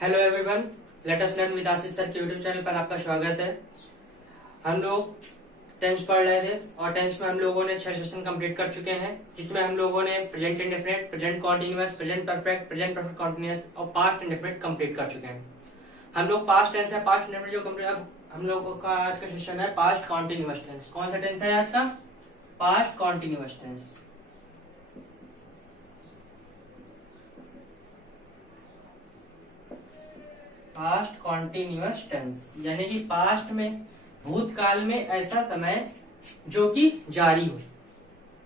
Hello everyone, let us learn with Ashish sir के YouTube channel पर आपका स्वागत है। हम लोग टेंस पढ़ रहे थे और टेंस में हम लोगों ने 6 सेशन कंप्लीट कर चुके हैं, जिसमें हम लोगों ने present indefinite, present continuous, present perfect, present perfect continuous और पास्ट इंडेफिनिट कंप्लीट कर चुके हैं। हम लोग पास्ट टेंस है, पास्ट इंडेफिनिट जो कंप्लीट, अब हम लोगों का आज का सेशन है पास्ट कॉन्टिन्यूअस टेंस। कौन सा टेंस है आज का? Past continuous tense. Past continuous tense यानी कि पास्ट में, भूतकाल में ऐसा समय जो कि जारी हो।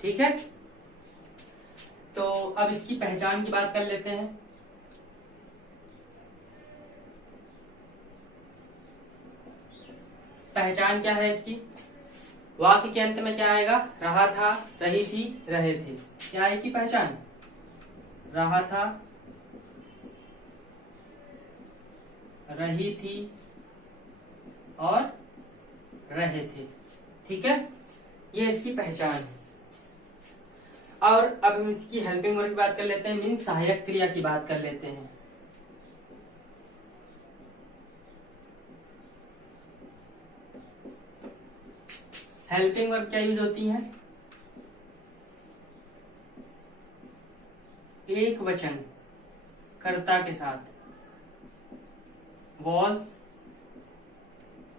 ठीक है, तो अब इसकी पहचान की बात कर लेते हैं। पहचान क्या है इसकी? वाक्य के अंत में क्या आएगा? रहा था, रही थी, रहे थे। क्या आएगी पहचान? रहा था, रही थी और रहे थे। ठीक है, ये इसकी पहचान है। और अब हम इसकी हेल्पिंग वर्ब की बात कर लेते हैं, मीन्स सहायक क्रिया की बात कर लेते हैं। हेल्पिंग वर्ब क्या यूज होती है? एक वचन कर्ता के साथ was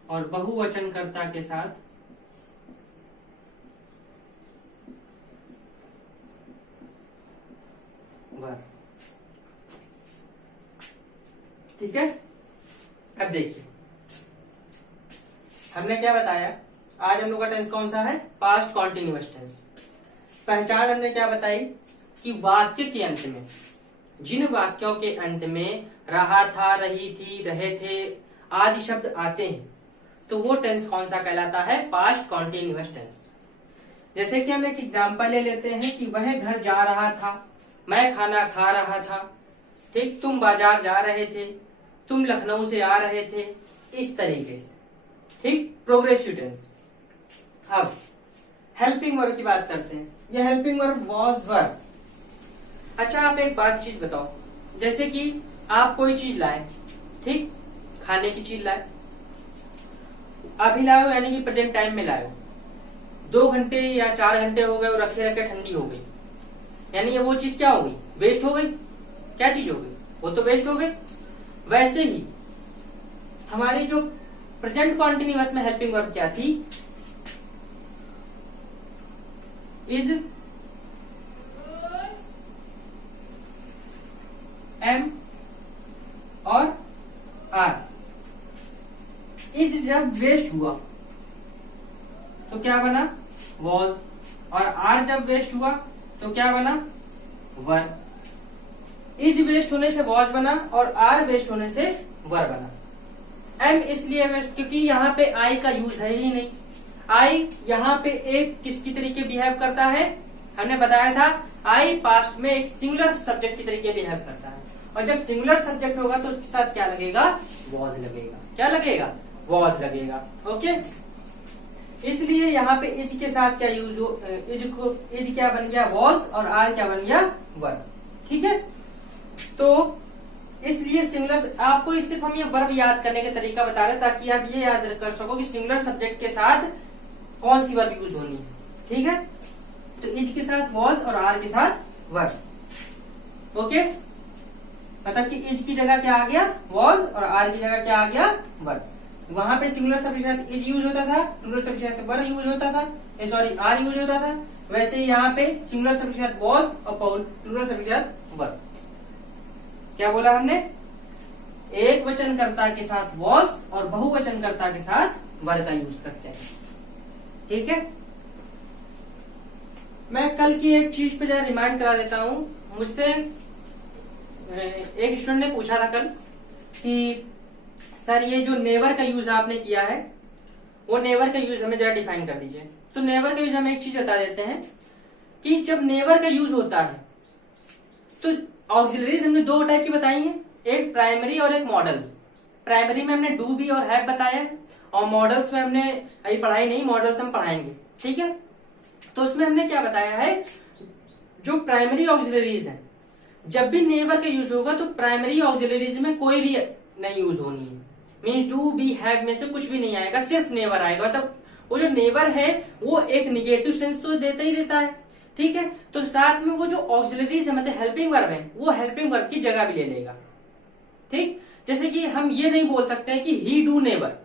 और बहुवचन कर्ता के साथ वर। ठीक है, अब देखिए हमने क्या बताया। आज हम लोग का टेंस कौन सा है? Past continuous tense. पहचान हमने क्या बताई कि वाक्य के अंत में, जिन वाक्यों के अंत में रहा था, रही थी, रहे थे आदि शब्द आते हैं, तो वो टेंस कौन सा कहलाता है? Past continuous tense. जैसे कि हम एक एग्जांपल ले लेते हैं कि वह घर जा रहा था, मैं खाना खा रहा था, ठीक, तुम बाजार जा रहे थे, तुम लखनऊ से आ रहे थे, इस तरीके से। ठीक, प्रोग्रेसिव टेंस। अब हेल्पिंग वर्ब की बात करते हैं। यह हेल्पिंग वर्ब वाज वर। अच्छा, आप एक बात चीज बताओ, जैसे कि आप कोई चीज लाए, ठीक, खाने की चीज लाए, अभी लाए यानी कि प्रेजेंट टाइम में लाए, 2 घंटे या 4 घंटे हो गए और रखे रखे ठंडी हो गई, यानी ये वो चीज क्या हो गई? वेस्ट हो गई। क्या चीज हो गई? वो तो वेस्ट हो गई। वैसे ही हमारी जो प्रेजेंट कॉन्टिन्यूअस में हेल्पिंग वर्ब क्या थी? इज, एम और आर। इज जब वेस्ट हुआ तो क्या बना? वॉज। और आर जब वेस्ट हुआ तो क्या बना? वर। इज वेस्ट होने से वॉज बना और आर वेस्ट होने से वर बना। एम इसलिए वेस्ट क्योंकि यहाँ पे आई का यूज है ही नहीं। आई यहाँ पे एक किसकी तरीके बिहेव करता है? हमने बताया था आई पास्ट में एक सिंगुलर सब्जेक्ट की तरीके बिहेव करता है, और जब सिंगुलर सब्जेक्ट होगा तो उसके साथ क्या लगेगा? वॉज लगेगा। क्या लगेगा? वॉज लगेगा। ओके, इसलिए यहाँ पे इज के साथ क्या यूज हो? इज क्या बन गया? वॉज, और आर क्या बन गया? वर। ठीक है, तो इसलिए सिंगुलर, आपको सिर्फ हम ये वर्ब याद करने का तरीका बता रहे ताकि आप ये याद कर सको कि सिंगुलर सब्जेक्ट के साथ कौन सी वर्ब यूज होनी है। ठीक है, तो इज के साथ वॉज और आर के साथ वर। ओके, मतलब कि इज की जगह क्या आ गया? वॉज, और आर की जगह क्या आ गया? वर। वहां पे सिंगुलर शब्द के साथ इज यूज होता था, प्लूरल शब्द के साथ वर यूज होता था, सॉरी आर यूज होता था। वैसे ही यहाँ पे सिंगुलर शब्द के साथ वॉज और प्लूरल शब्द के साथ वर। क्या बोला हमने? एक वचन कर्ता के साथ वॉज और बहुवचन कर्ता के साथ वर का यूज करते हैं। ठीक है, मैं कल की एक चीज पे जरा रिमाइंड करा देता हूँ। मुझसे एक स्टूडेंट ने पूछा था कल कि सर ये जो नेवर का यूज आपने किया है, वो नेवर का यूज हमें जरा डिफाइन कर दीजिए। तो नेवर का यूज हम एक चीज बता देते हैं कि जब नेवर का यूज होता है तो ऑक्सिलरीज हमने 2 टाइप की बताई हैं, एक प्राइमरी और एक मॉडल। प्राइमरी में हमने डू बी और हैव बताया, और मॉडल्स में हमने अभी पढ़ाई नहीं, मॉडल्स हम पढ़ाएंगे। ठीक है, तो उसमें हमने क्या बताया है, जो प्राइमरी ऑक्सिलरीज हैं जब भी नेवर का यूज होगा तो प्राइमरी ऑक्सिलरीज में कोई भी नहीं यूज होनी है। मीन्स डू बी हैव में से कुछ भी नहीं आएगा, सिर्फ नेवर आएगा। मतलब वो जो नेवर है वो एक निगेटिव सेंस तो देता ही देता है, ठीक है। तो साथ में वो जो ऑक्सिलरीज है मतलब हेल्पिंग वर्ब है, वो हेल्पिंग वर्ब की जगह भी ले लेगा, ठीक। जैसे कि हम ये नहीं बोल सकते हैं कि ही do never,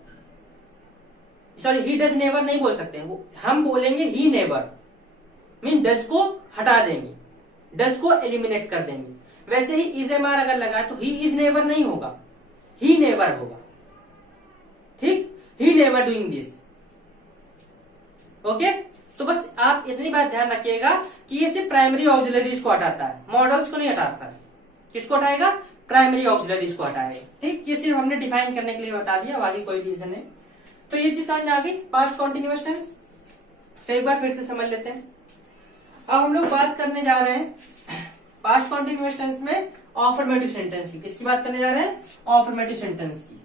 sorry he does never नहीं बोल सकते हैं, वो हम बोलेंगे ही नेवर, मीन डज को हटा देंगे, डज को एलिमिनेट कर देंगे। वैसे ही इज एम आर अगर लगा तो ही इज नेवर नहीं होगा, ही नेवर होगा, ठीक। He never doing this, okay. तो बस आप इतनी बात ध्यान रखिएगा कि ये सिर्फ प्राइमरी ऑक्सिलरीज को हटाता है, मॉडल्स को नहीं हटाता है। किसको हटाएगा? प्राइमरी ऑक्सिलरीज को हटाएगा, ठीक। ये सिर्फ हमने डिफाइन करने के लिए बता दिया, आगे कोई रीजन नहीं। तो ये चीज समझ में आ गई पास्ट कॉन्टिन्यूअस टेंस। तो एक बार फिर से समझ लेते हैं। अब हम लोग बात करने जा रहे हैं पास्ट कॉन्टिन्यूअस टेंस में अफर्मेटिव सेंटेंस की। किसकी बात करने जा रहे हैं? अफर्मेटिव सेंटेंस की।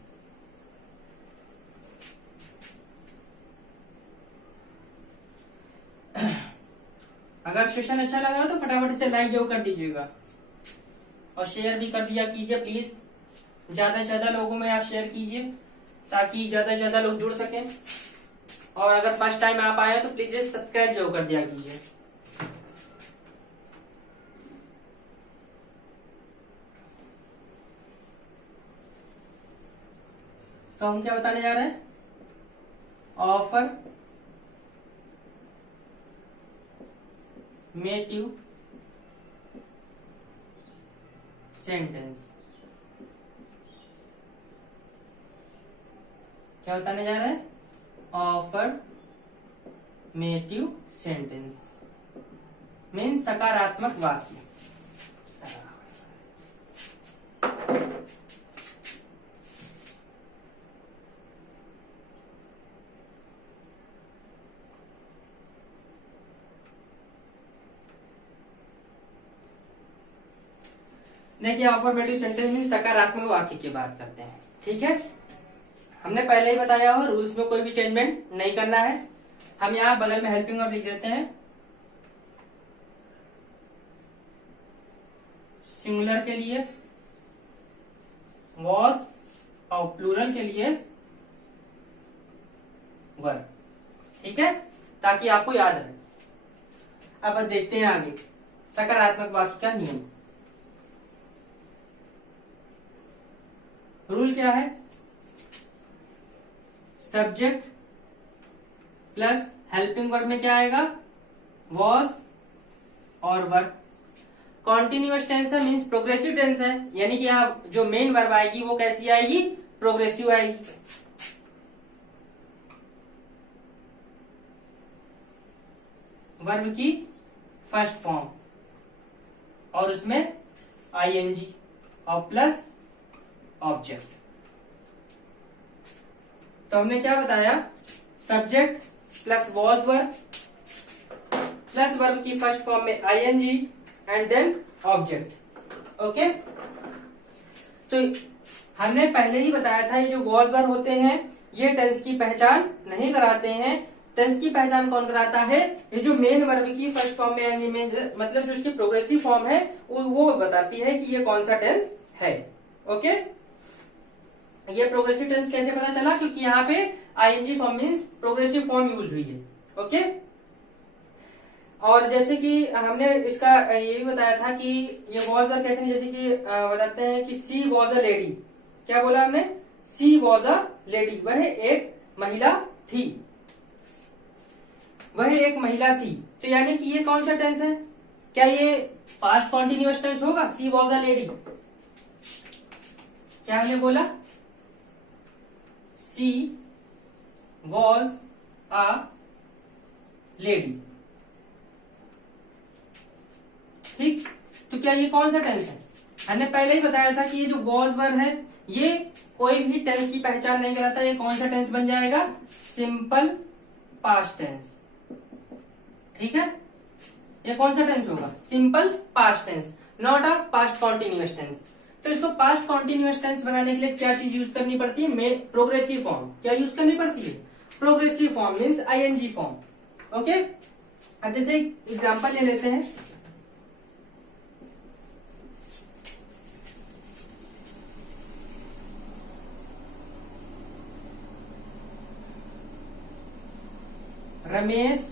अगर सेशन अच्छा लगा हो तो फटाफट से लाइक जरूर कर दीजिएगा और शेयर भी कर दिया कीजिए प्लीज। ज्यादा से ज्यादा लोगों में आप शेयर कीजिए ताकि ज्यादा से ज्यादा लोग जुड़ सकें। और अगर फर्स्ट टाइम आप आए तो प्लीज सब्सक्राइब जरूर कर दिया कीजिए। तो हम क्या बताने जा रहे हैं? Affirmative sentence. क्या बताने जा रहे हैं? ऑफर मेटिव सेंटेंस मीन्स सकारात्मक वाक्य। देखिए अफर्मेटिव सेंटेंस में सकारात्मक वाक्य की बात करते हैं, ठीक है। हमने पहले ही बताया हो रूल्स में कोई भी चेंजमेंट नहीं करना है। हम यहाँ बगल में हेल्पिंग वर्ब लिख देते हैं। सिंगुलर के लिए वॉज और प्लूरल के लिए वर, ठीक है, ताकि आपको याद रहे। अब देखते हैं आगे सकारात्मक वाक्य का नियम। रूल क्या है? सब्जेक्ट प्लस हेल्पिंग वर्ब में क्या आएगा? वॉज और वर्ब। कॉन्टिन्यूअस टेंस है मीन्स प्रोग्रेसिव टेंस है, यानी कि यहाँ जो मेन वर्ब आएगी वो कैसी आएगी? प्रोग्रेसिव आएगी। वर्ब की फर्स्ट फॉर्म और उसमें आईएनजी और प्लस ऑब्जेक्ट। तो हमने क्या बताया? Subject plus was verb plus verb की फर्स्ट फॉर्म में ING and then object, okay. तो हमने पहले ही बताया था ये जो वॉज वर्ब होते हैं ये टेंस की पहचान नहीं कराते हैं। टेंस की पहचान कौन कराता है? ये जो मेन वर्ब की फर्स्ट फॉर्म में मतलब जो इसकी प्रोग्रेसिव फॉर्म है वो बताती है कि ये कौन सा टेंस है, ओके। ये प्रोग्रेसिव टेंस कैसे पता चला? क्योंकि यहाँ पे ING form means progressive form use हुई है, ओके। और जैसे कि हमने इसका ये भी बताया था कि ये वॉज वर्ब कैसे, जैसे कि बताते हैं कि सी वॉज अ लेडी। क्या बोला हमने? सी वॉज अ लेडी, वह एक महिला थी, वह एक महिला थी। तो यानी कि ये कौन सा टेंस है? क्या ये पास्ट कॉन्टिन्यूअस टेंस होगा? सी वॉज अ लेडी। क्या हमने बोला? सी वॉज अ लेडी, ठीक। तो क्या ये कौन सा टेंस है? हमने पहले ही बताया था कि ये जो वॉज वर्ब है ये कोई भी टेंस की पहचान नहीं कराता। ये कौन सा टेंस बन जाएगा? सिंपल पास्ट टेंस, ठीक है। ये कौन सा टेंस होगा? Simple past tense, not a past continuous tense. तो इसको पास्ट कॉन्टिन्यूअस टेंस बनाने के लिए क्या चीज यूज करनी पड़ती है? Progressive form. क्या यूज करनी पड़ती है? Progressive form means ING form, okay. अब जैसे एग्जांपल ले लेते हैं। रमेश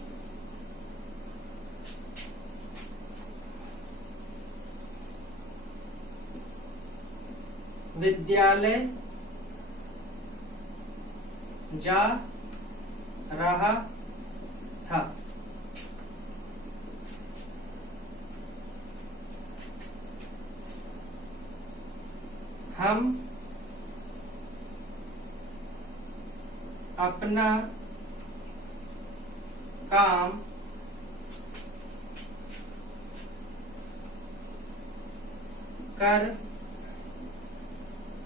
विद्यालय जा रहा था। हम अपना काम कर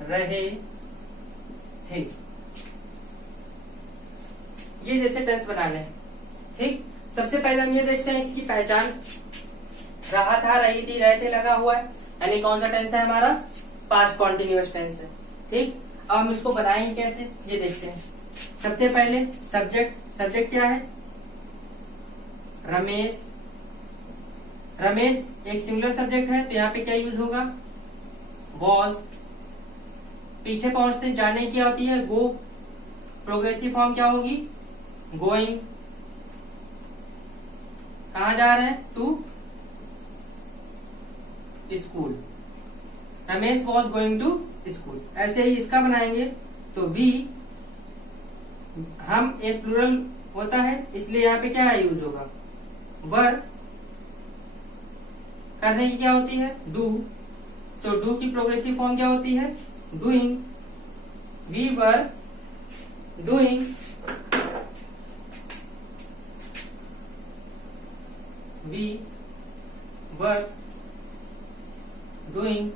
रहे थे। ये जैसे टेंस बनाने हैं। ठीक, सबसे पहले हम ये देखते हैं इसकी पहचान। रहा था, रही थी, रहे थे लगा हुआ है, यानी कौन सा टेंस है हमारा? पास्ट कॉन्टिन्यूअस टेंस है। ठीक, अब हम इसको बनाएंगे कैसे ये देखते हैं। सबसे पहले सब्जेक्ट। सब्जेक्ट क्या है? रमेश। रमेश एक सिंगुलर सब्जेक्ट है, तो यहाँ पे क्या यूज होगा? वॉज। पीछे पहुंचते जाने की क्या होती है? गो। प्रोग्रेसिव फॉर्म क्या होगी? गोइंग। कहा जा रहे हैं? To school. Ramesh was going to school. ऐसे ही इसका बनाएंगे तो वी, हम एक प्लूरल होता है, इसलिए यहाँ पे क्या यूज होगा? वर। करने की क्या होती है? डू। तो डू की प्रोग्रेसिव फॉर्म क्या होती है? Doing. We were doing. We were doing.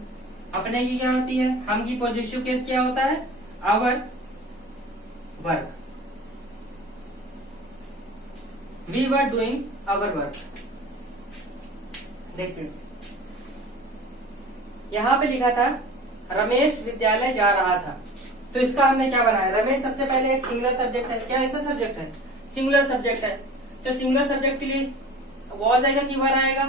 अपने की क्या होती है? हम की पॉजिटिव केस क्या होता है? Our work. We were doing our work. देखिए यहाँ पे लिखा था रमेश विद्यालय जा रहा था, तो इसका हमने क्या बनाया? रमेश सबसे पहले एक सिंगुलर सब्जेक्ट है। क्या ऐसा सब्जेक्ट है? सिंगुलर सब्जेक्ट है। तो सिंगुलर सब्जेक्ट के लिए वॉज आएगा कि वर आएगा?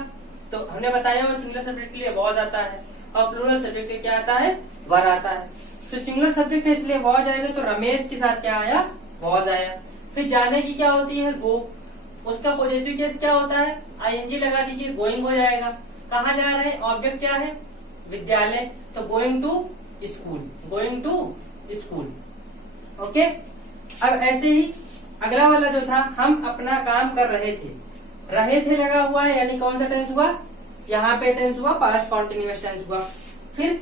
तो हमने बताया वो सिंगुलर सब्जेक्ट के लिए वॉज आता है और प्लूरल सब्जेक्ट के क्या आता है? वर आता है। तो सिंगुलर सब्जेक्ट है इसलिए वॉज आएगा, तो रमेश के साथ क्या आया? वॉज आया। फिर जाने की क्या होती है? गो। उसका पॉजिटिव केस क्या होता है? आईएनजी लगा दीजिए, गोइंग हो जाएगा। कहाँ जा रहे हैं? ऑब्जेक्ट क्या है? विद्यालय। तो going to school. Going to school. Okay. अब ऐसे ही अगला वाला जो था, हम अपना काम कर रहे थे। रहे थे लगा हुआ है, यानी कौन सा टेंस हुआ? यहाँ पे टेंस हुआ पास्ट कॉन्टिन्यूअस टेंस हुआ। फिर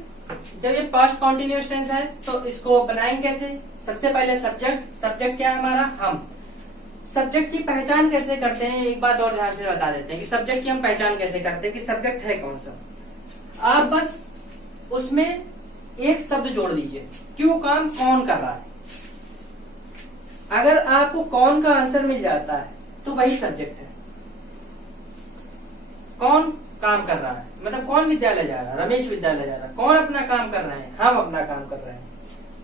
जब ये पास्ट कॉन्टिन्यूअस टेंस है तो इसको बनाएंगे कैसे? सबसे पहले सब्जेक्ट। सब्जेक्ट क्या है हमारा? हम। सब्जेक्ट की पहचान कैसे करते हैं? एक बात और ध्यान से बता देते हैं कि सब्जेक्ट की हम पहचान कैसे करते हैं कि सब्जेक्ट है कौन सा। आप बस उसमें एक शब्द जोड़ दीजिए कि वो काम कौन कर रहा है। अगर आपको कौन का आंसर मिल जाता है तो वही सब्जेक्ट है। कौन काम कर रहा है, मतलब कौन विद्यालय जा रहा है? रमेश विद्यालय जा रहा है। कौन अपना काम कर रहे हैं? हम अपना काम कर रहे हैं।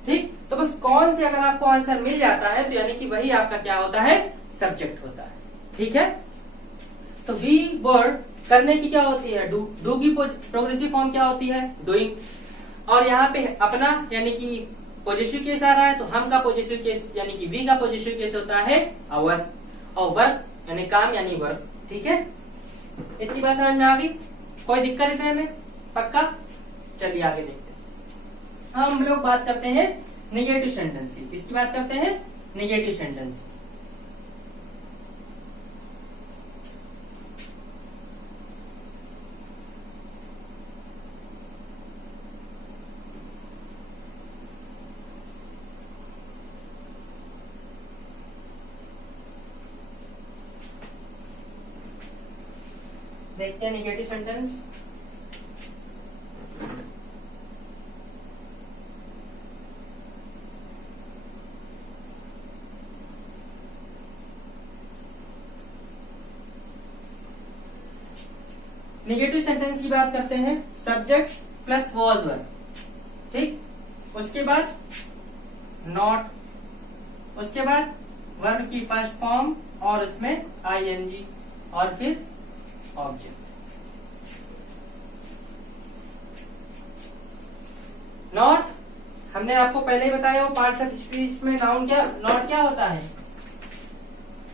ठीक, तो बस कौन से अगर आपको आंसर मिल जाता है तो यानी कि वही आपका क्या होता है? सब्जेक्ट होता है। ठीक है, तो वी वर्ड करने की क्या होती है? डू। डू की प्रोग्रेसिव फॉर्म क्या होती है? डूइंग। और यहाँ पे अपना यानी कि पॉजिटिव केस आ रहा है, तो हम का पॉजिटिव केस यानी कि वी का पॉजिटिव केस होता है आवर। और वर्क यानी काम यानी वर्क। ठीक है, इतनी बात समझ में आ गई? कोई दिक्कत है इसमें? पक्का? चलिए आगे देखते हैं। हम लोग बात करते हैं निगेटिव सेंटेंस की। किसकी बात करते हैं? Negative sentence. देखते हैं निगेटिव सेंटेंस। निगेटिव सेंटेंस की बात करते हैं। Subject plus was verb. ठीक, उसके बाद नॉट, उसके बाद वर्ब की फर्स्ट फॉर्म और उसमें आईएनजी और फिर ऑब्जेक्ट। नॉट हमने आपको पहले ही बताया वो पार्ट्स ऑफ स्पीच में नाउन क्या, नॉट क्या होता है?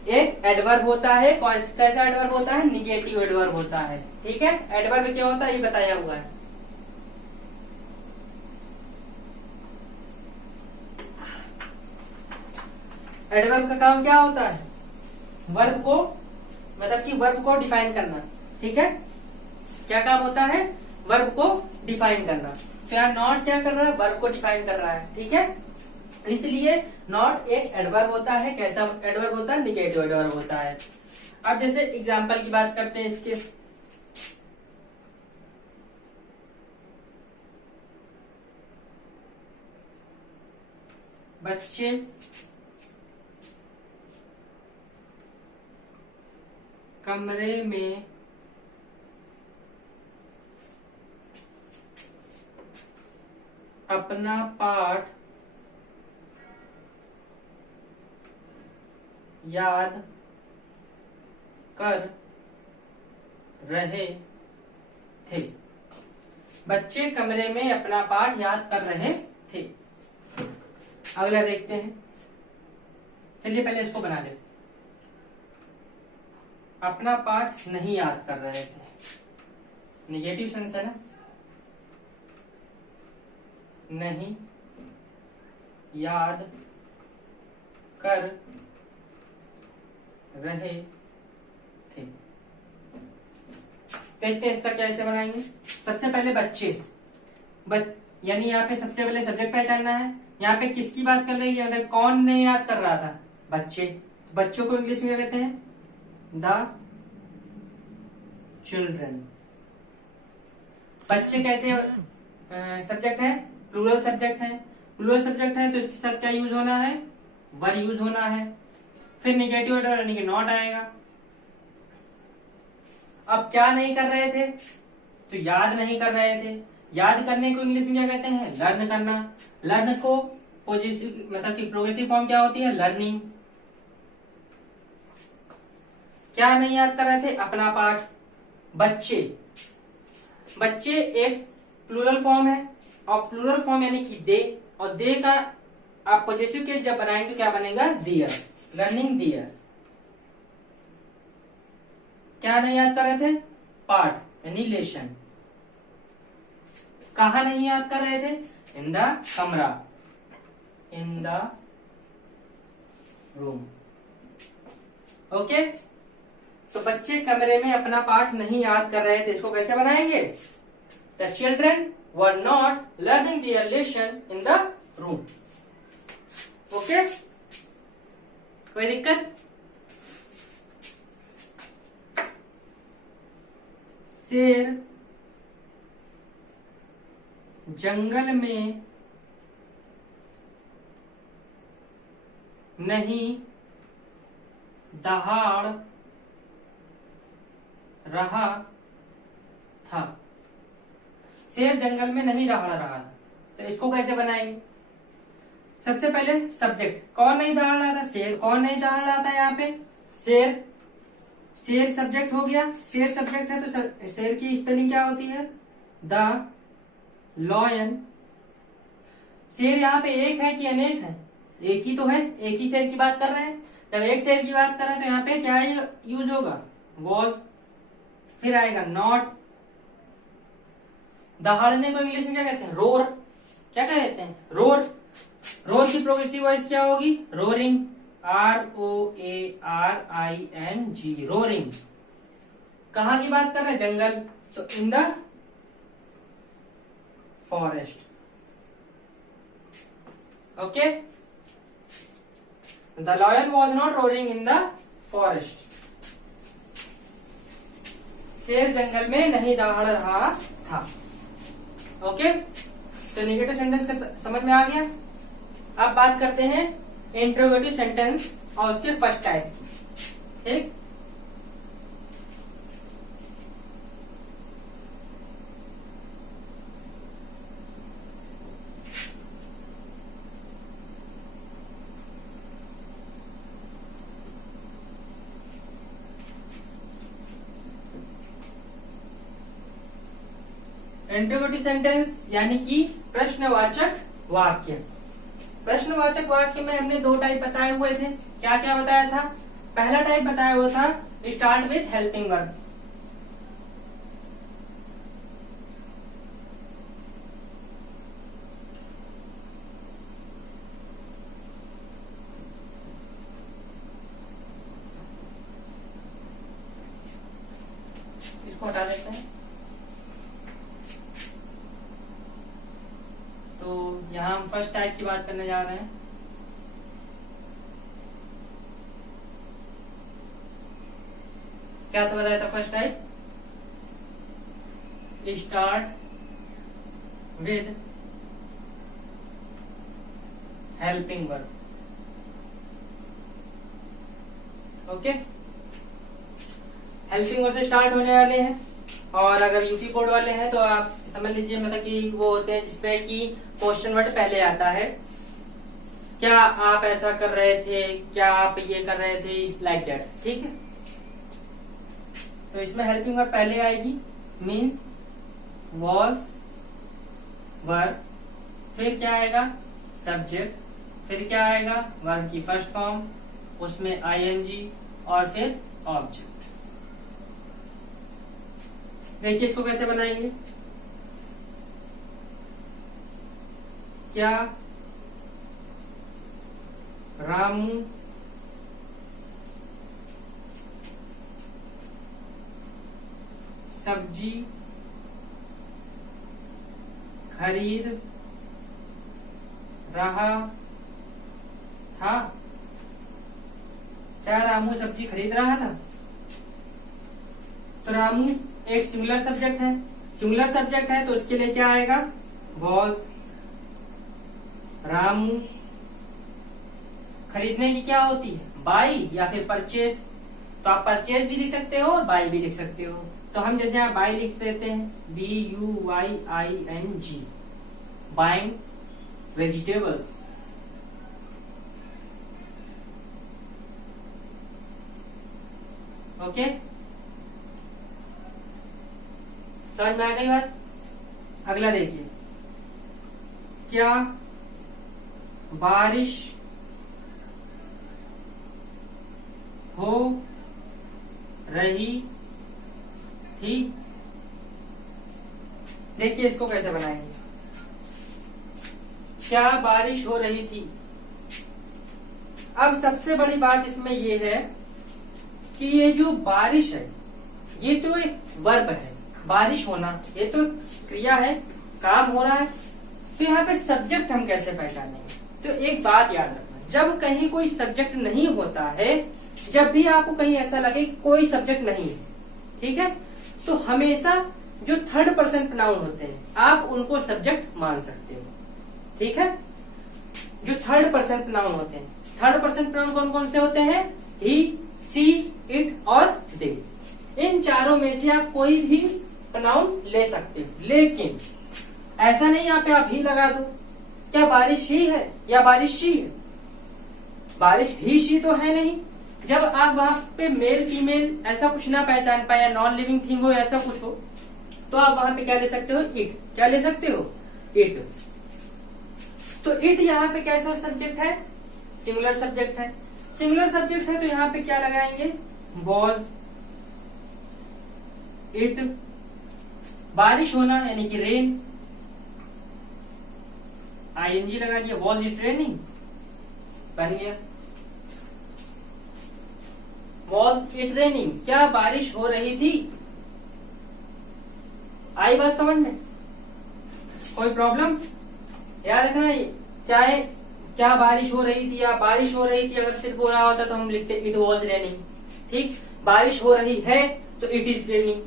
एक एडवर्ब होता है, कैसा एडवर्ब होता है, निगेटिव एडवर्ब होता है। ठीक है, एडवर्ब क्या होता है ये बताया हुआ है। एडवर्ब का काम क्या होता है, वर्ब को मतलब कि वर्ब को डिफाइन करना। ठीक है, क्या काम होता है, वर्ब को डिफाइन करना। तो यहाँ नॉट क्या कर रहा है, वर्ब को डिफाइन कर रहा है। ठीक है, इसलिए नॉट एक एडवर्ब होता है। कैसा एडवर्ब होता है, निगेटिव एडवर्ब होता है। अब जैसे एग्जाम्पल की बात करते हैं इसके, बच्चे कमरे में अपना पाठ याद कर रहे थे। बच्चे कमरे में अपना पाठ याद कर रहे थे। अगला देखते हैं, चलिए पहले इसको बना लेते। अपना पाठ नहीं याद कर रहे थे, निगेटिव सेंस है ना, नहीं याद कर रहे थे। देखते हैं इसका कैसे बनाएंगे। सबसे पहले बच्चे, यानी यहाँ पे सबसे पहले सब्जेक्ट पहचानना है। यहाँ पे किसकी बात कर रही है, मतलब कौन नहीं याद कर रहा था, बच्चे। बच्चों को इंग्लिश में क्या कहते हैं, द चिल्ड्रन। बच्चे कैसे सब्जेक्ट है, प्लूरल सब्जेक्ट है। प्लूरल सब्जेक्ट है तो इसके साथ क्या यूज होना है, वर यूज होना है। फिर निगेटिव ऑर्डर यानी कि नॉट आएगा। अब क्या नहीं कर रहे थे, तो याद नहीं कर रहे थे। याद करने को इंग्लिश में क्या कहते हैं, लर्न करना। लर्न को पॉजिटिव मतलब कि प्रोग्रेसिव फॉर्म क्या होती है, लर्निंग। क्या नहीं याद कर रहे थे, अपना पाठ। बच्चे, बच्चे एक प्लूरल फॉर्म है, और प्लूरल फॉर्म यानी कि दे, और दे का आप पॉजिटिव केस जब बनाएंगे तो क्या बनेगा, दियर, लर्निंग दियर। क्या नहीं याद कर रहे थे, पाठ यानी लेसन। कहा नहीं याद कर रहे थे, इन द कमरा, इन द रूम। ओके, तो बच्चे कमरे में अपना पाठ नहीं याद कर रहे थे, इसको कैसे बनाएंगे, the children were not learning there lesson in the room. Okay, कोई दिक्कत। शेर जंगल में नहीं दहाड़ रहा था। शेर जंगल में नहीं दहाड़ रहा था, तो इसको कैसे बनाएंगे। सबसे पहले सब्जेक्ट, कौन नहीं दहाड़ रहा था, शेर। कौन नहीं दहाड़ रहा था, यहाँ पे शेर। शेर सब्जेक्ट हो गया, शेर सब्जेक्ट है तो शेर की स्पेलिंग क्या होती है, द लॉयन। शेर यहाँ पे एक है कि अनेक है, एक ही तो है, एक ही शेर की बात कर रहे हैं। जब एक शेर की बात कर रहे हैं तो यहाँ पे क्या यूज होगा, वॉज। फिर आएगा नॉट। दहाड़ने को इंग्लिश में क्या कहते हैं, रोर। क्या कहते हैं, रोर। रोर की प्रोग्रेसिव वॉइस क्या होगी, रोरिंग, ROARING, रोरिंग। कहाँ की बात कर रहे हैं, जंगल, तो in the forest. Okay, the lion was not roaring in the forest. शेर जंगल में नहीं दहाड़ रहा था। ओके, तो नेगेटिव सेंटेंस का समझ में आ गया। अब बात करते हैं इंट्रोगेटिव सेंटेंस और उसके फर्स्ट टाइप की। ठीक, इंट्रोगेटिव सेंटेंस यानी कि प्रश्नवाचक वाक्य। प्रश्नवाचक वाक्य में हमने दो टाइप बताए हुए थे। क्या क्या बताया था, पहला टाइप बताया हुआ था स्टार्ट विथ हेल्पिंग वर्ब। इसको हटा देते हैं। तो यहां हम फर्स्ट टाइप की बात करने जा रहे हैं। क्या तो बताया था first type? Start with helping verb. Okay, helping verb से स्टार्ट होने वाले हैं। और अगर यूपी कोड वाले हैं तो आप समझ लीजिए मतलब कि वो होते हैं जिसमें कि क्वेश्चन वर्ड पहले आता है। क्या आप ऐसा कर रहे थे, क्या आप ये कर रहे थे, लाइक दैट। ठीक है, तो इसमें हेल्पिंग वर्ब पहले आएगी, मीन्स वॉज वर्ब, फिर क्या आएगा सब्जेक्ट, फिर क्या आएगा वर्ब की फर्स्ट फॉर्म, उसमें आईएनजी और फिर ऑब्जेक्ट। देखिए इसको कैसे बनाएंगे। क्या रामू सब्जी खरीद रहा था? क्या रामू सब्जी खरीद रहा था? तो रामू एक सिंगुलर सब्जेक्ट है, सिंगुलर सब्जेक्ट है तो उसके लिए क्या आएगा वॉज। रामू खरीदने की क्या होती है बाई या फिर परचेज, तो आप परचेज भी लिख सकते हो और बाई भी लिख सकते हो। तो हम जैसे यहाँ बाई लिख देते हैं, BUYING, बाइंग वेजिटेबल्स। ओके, समझ में आ गई बात। अगला देखिए, क्या बारिश हो रही थी? देखिए इसको कैसे बनाएंगे। क्या बारिश हो रही थी? अब सबसे बड़ी बात इसमें ये है कि ये जो बारिश है ये तो एक वर्ब है, बारिश होना ये तो क्रिया है, काम हो रहा है। तो यहाँ पे सब्जेक्ट हम कैसे पहचानेंगे? तो एक बात याद रखना, जब कहीं कोई सब्जेक्ट नहीं होता है, जब भी आपको कहीं ऐसा लगे कोई सब्जेक्ट नहीं है, ठीक है, तो हमेशा जो थर्ड पर्सन प्रोनाउन होते हैं आप उनको सब्जेक्ट मान सकते हो। ठीक है, जो थर्ड पर्सन प्रोनाउन होते हैं, थर्ड पर्सन प्रोनाउन कौन कौन से होते हैं? ही, सी, इट और दे। इन चारों में से आप कोई भी प्रोनाउन ले सकते हो, लेकिन ऐसा नहीं यहाँ पे आप ही लगा दो। क्या बारिश ही है या बारिश शी है? बारिश ही शी तो है नहीं। जब आप वहां पे मेल फीमेल ऐसा कुछ ना पहचान पाए या नॉन लिविंग थिंग हो ऐसा कुछ हो, तो आप वहां पे क्या ले सकते हो? इट। क्या ले सकते हो? इट। तो इट यहाँ पे कैसा सब्जेक्ट है? सिंगुलर सब्जेक्ट है। सिंगुलर सब्जेक्ट है तो यहाँ पे क्या लगाएंगे? वॉज। इट बारिश होना यानी कि रेन, आईएनजी लगा दिया, वॉज इट रेनिंग, बन गया। वॉज इट रेनिंग, क्या बारिश हो रही थी? आई बात समझ में? कोई प्रॉब्लम? याद रखना, चाहे क्या बारिश हो रही थी या बारिश हो रही थी, अगर सिर्फ हो रहा होता तो हम लिखते इट वॉज रेनिंग। ठीक, बारिश हो रही है तो इट इज रेनिंग,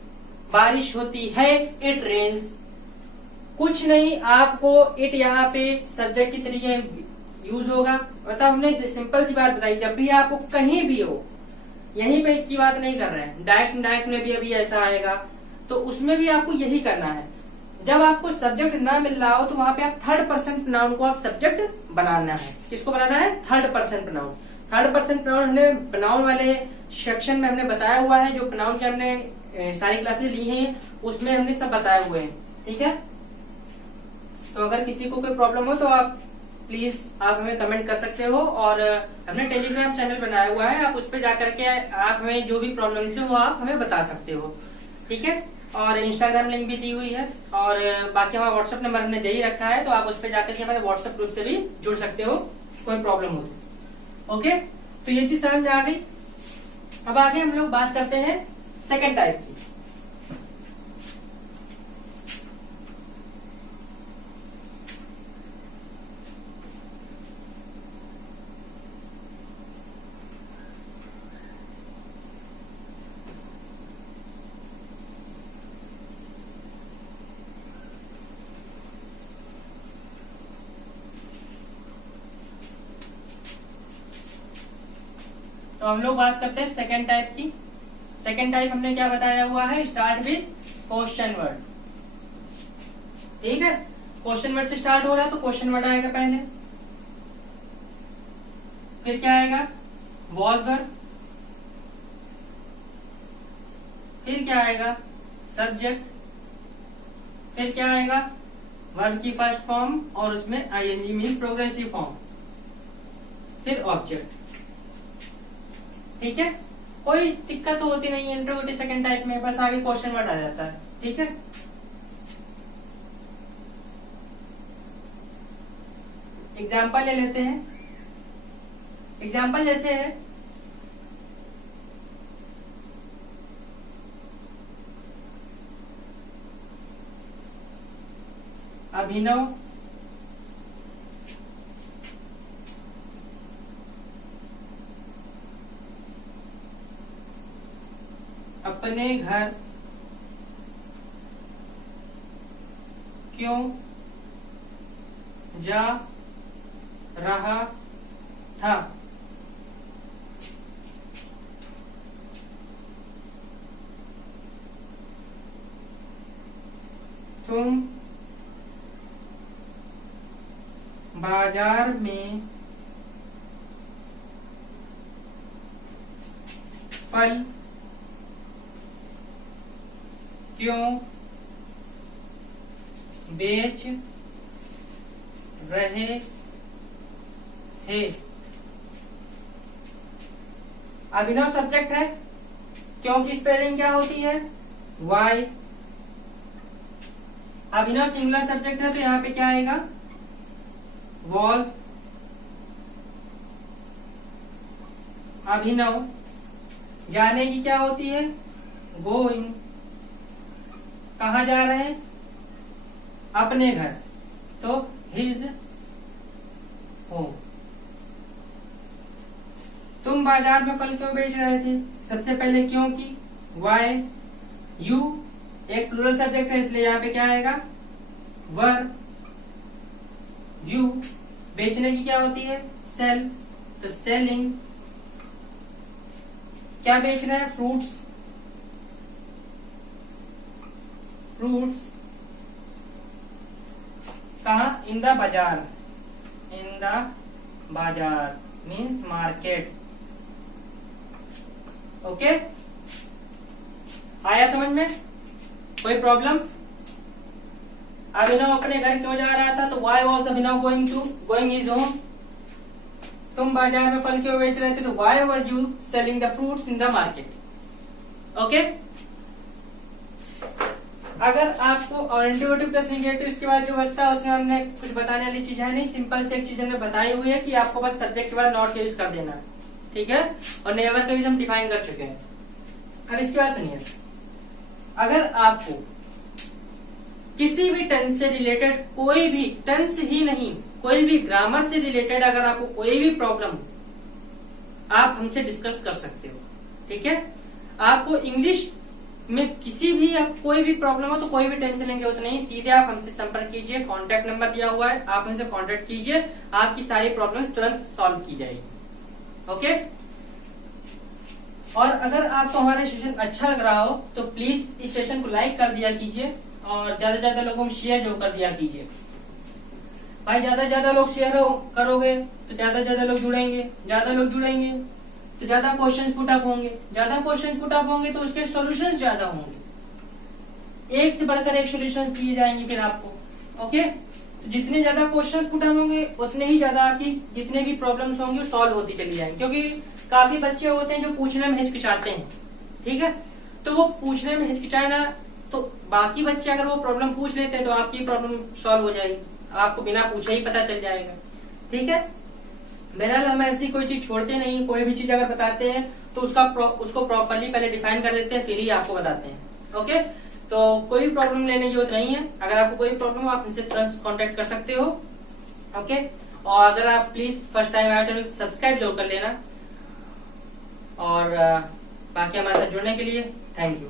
बारिश होती है इट रेन्स। कुछ नहीं, आपको इट यहाँ पे सब्जेक्ट की तरीके यूज होगा। मतलब हमने सिंपल सी बात बताई, जब भी आपको कहीं भी हो, यहीं पे की बात नहीं कर रहे हैं, डायरेक्ट डायरेक्ट में भी अभी ऐसा आएगा, तो उसमें भी आपको यही करना है। जब आपको सब्जेक्ट ना मिल रहा हो तो वहां पे आप थर्ड पर्सन प्रोनाउन को आप सब्जेक्ट बनाना है। किसको बनाना है? Third person pronoun. Third person pronoun हमने प्रोनाउन वाले सेक्शन में हमने बताया हुआ है, जो प्रोनाउन के हमने सारी क्लासेस ली हैं उसमें हमने सब बताए हुए हैं। ठीक है, तो अगर किसी को कोई प्रॉब्लम हो तो आप प्लीज आप हमें कमेंट कर सकते हो, और हमने टेलीग्राम चैनल बनाया हुआ है, आप उस पर जाकर के आप हमें जो भी प्रॉब्लम्स हो वो आप हमें बता सकते हो, ठीक है। और इंस्टाग्राम लिंक भी दी हुई है, और बाकी हमारा व्हाट्सएप नंबर हमने दे ही रखा है, तो आप उस पर जाकर के हमारे व्हाट्सएप ग्रुप से भी जुड़ सकते हो कोई प्रॉब्लम हो तो। ओके, तो ये चीज समझ में आ गई। अब आगे हम लोग बात करते हैं सेकेंड टाइप की। तो हम लोग बात करते हैं सेकेंड टाइप की। सेकेंड टाइप हमने क्या बताया हुआ है, स्टार्ट विद क्वेश्चन वर्ड, ठीक है। क्वेश्चन वर्ड से स्टार्ट हो रहा है तो क्वेश्चन वर्ड आएगा पहले, फिर क्या आएगा, वॉज वर्ब, फिर क्या आएगा, सब्जेक्ट, फिर क्या आएगा, वर्ब की फर्स्ट फॉर्म और उसमें आईएनजी मीन प्रोग्रेसिव फॉर्म, फिर ऑब्जेक्ट, ठीक है। कोई दिक्कत तो होती नहीं है इंट्रोगेटिव सेकंड टाइप में, बस आगे क्वेश्चन वर्ड आ जाता है, ठीक है। एग्जाम्पल ले लेते हैं। एग्जाम्पल जैसे है, अभिनव अपने घर क्यों जा रहा था। तुम बाजार में फल क्यों बेच रहे थे। अभिनव सब्जेक्ट है, क्योंकि स्पेलिंग क्या होती है, वाई। अभिनव सिंगुलर सब्जेक्ट है तो यहाँ पे क्या आएगा, वॉज। अभिनव जाने की क्या होती है, गोइंग। कहा जा रहे हैं, अपने घर, तो हिज होम। तुम बाजार में फल क्यों बेच रहे थे, सबसे पहले क्यों की, वाई। यू एक प्लूरल सब्जेक्ट है इसलिए यहाँ पे क्या आएगा, वर। यू बेचने की क्या होती है, सेल, तो सेलिंग। क्या बेच रहे हैं, फ्रूट्स। फ्रूट्स कहा, इन द बाजार। इन द बाजार मीन्स मार्केट। ओके, आया समझ में, कोई प्रॉब्लम। अभिनव अपने घर क्यों जा रहा था, तो why was Abhinav going to, going is home. तुम बाजार में फल क्यों बेच रहे थे, तो why were you selling the fruits in the market. Okay, अगर आपको और इंट्रोगेटिव प्लस नेगेटिव इसके बाद जो बचता है उसमें हमने कुछ बताने वाली चीज है नहीं, सिंपल से एक चीज हमने बताई हुई है कि आपको बस सब्जेक्ट के बाद नॉट का यूज कर देना, ठीक है। और नेवर का यूज हम डिफाइन कर चुके हैं। अब इसके बाद सुनिए, अगर आपको किसी भी टेंस से रिलेटेड, कोई भी टेंस ही नहीं, कोई भी ग्रामर से रिलेटेड अगर आपको कोई भी प्रॉब्लम, आप हमसे डिस्कस कर सकते हो, ठीक है। आपको इंग्लिश में किसी भी या कोई भी प्रॉब्लम हो तो कोई भी टेंशन लेंगे होता नहीं, सीधे आप हमसे संपर्क कीजिए, कांटेक्ट नंबर दिया हुआ है, आप हमसे कांटेक्ट कीजिए, आपकी सारी प्रॉब्लम्स तुरंत सॉल्व की जाएगी। ओके, और अगर आपको हमारा सेशन अच्छा लग रहा हो तो प्लीज इस सेशन को लाइक कर दिया कीजिए, और ज्यादा से ज्यादा लोगों में शेयर जो कर दिया कीजिए। भाई ज्यादा से ज्यादा लोग शेयर करोगे तो ज्यादा से ज्यादा लोग जुड़ेंगे, ज्यादा लोग जुड़ेंगे तो ज्यादा क्वेश्चंस पुट अप होंगे, ज्यादा क्वेश्चंस पुट अप होंगे तो उसके सॉल्यूशंस ज्यादा होंगे, एक से बढ़कर एक सॉल्यूशंस दिए जाएंगे फिर आपको। ओके, तो जितने ज्यादा क्वेश्चंस पुट होंगे उतने ही ज्यादा आपकी जितने भी प्रॉब्लम्स होंगी वो सॉल्व होती चली जाएंगी, क्योंकि काफी बच्चे होते हैं जो पूछने में हिचकिचाते हैं, ठीक है। तो वो पूछने में हिचकिचाए ना, तो बाकी बच्चे अगर वो प्रॉब्लम पूछ लेते हैं तो आपकी प्रॉब्लम सॉल्व हो जाएगी, आपको बिना पूछे ही पता चल जाएगा, ठीक है। बहरहाल हम ऐसी कोई चीज छोड़ते नहीं, कोई भी चीज अगर बताते हैं तो उसको प्रॉपरली पहले डिफाइन कर देते हैं, फिर ही आपको बताते हैं, ओके। तो कोई भी प्रॉब्लम लेने की जरूरत नहीं है, अगर आपको कोई प्रॉब्लम हो आप इनसे तुरंत कांटेक्ट कर सकते हो, ओके। और अगर आप प्लीज फर्स्ट टाइम आए चैनल सब्सक्राइब जरूर कर लेना, और बाकी हमारे साथ जुड़ने के लिए थैंक यू।